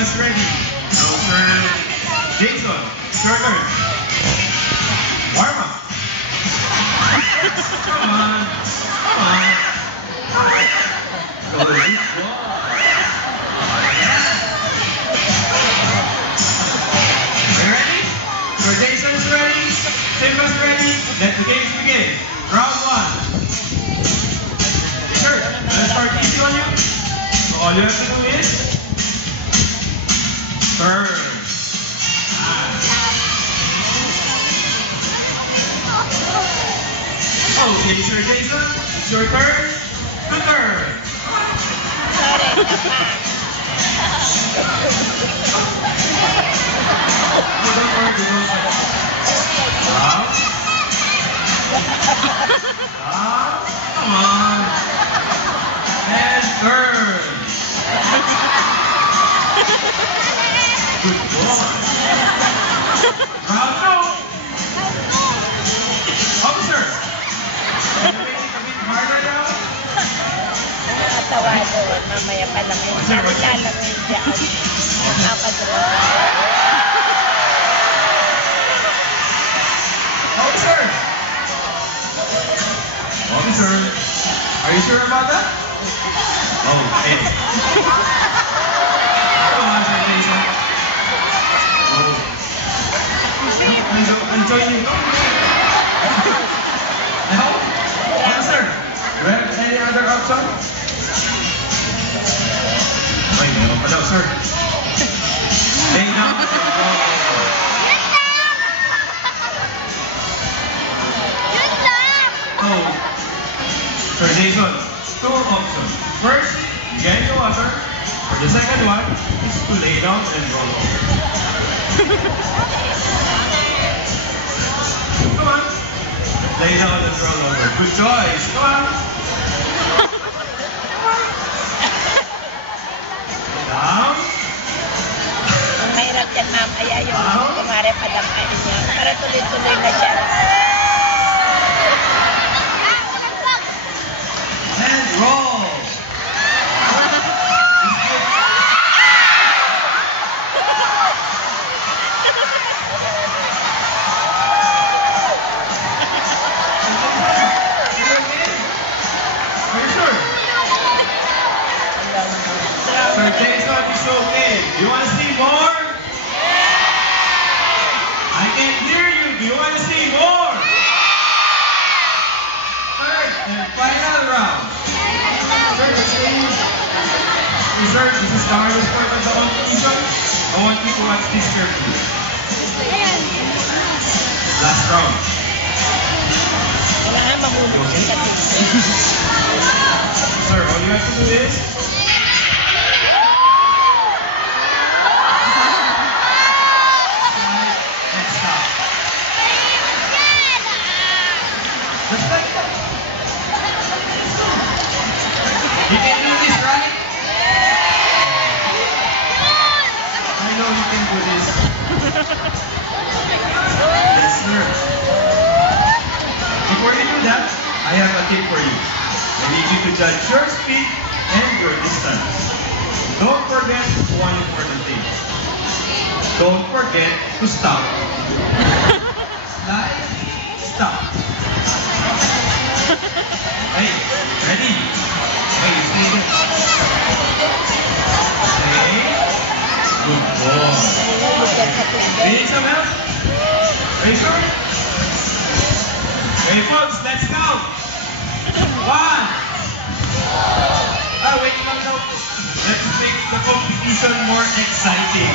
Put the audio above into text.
us ready. Now, Sir Jason, it's your turn. Warm up. Come on. Come on. Go to this ball. Are you ready? Sir Jason is ready. Simba's ready. Let the games begin. Round 1. Sure, let's start easy on you. So all you have to do is turn. Okay, Sir Jason, it's your turn to turn. Don't worry, Stop. Stop. Come on. And turn. Good boy. Round 2. Officer. Can you make it a bit harder now? Nakatawa doon. Mamaya pa lang yun. Nalalamig siya. Nakatawa. Officer. Officer. Are you sure about that? Okay. Come on, Sir Jason. Oh. I'm joining you. Now, officer, do you have any other option? Ay, meron pa daw, sir. Lay down and roll over. Oh, Sir Jason, 2 options. First, get in the water. Or the second one is to lay down and roll over. Come on. Lay down and roll over. Good choice. Come on. Down. Ang mahirap yan, ma'am. Kaya yung kumare padangkain niya. Para tuloy-tuloy na siya. And roll. Sir Jason is okay. You want to see more? I can hear you. Do you want to see more? Third and final round. Sir, this is the hardest part of the competition. I want you to watch this carefully. Last round. Kailangan mamulog siya sa team. Sir, all you have to do is just like that. You can do this, right? I know you can do this. Yes, sir. Before you do that, I have a tip for you. I need you to judge your speed and your distance. Don't forget one important thing. Don't forget to stop. Slide, stop. Hey, ready? Hey, stay there. Stay. Good boy. Need some help? Are you sure? Hey, folks, let's count. 1. Wait, no. Let's make the competition more exciting.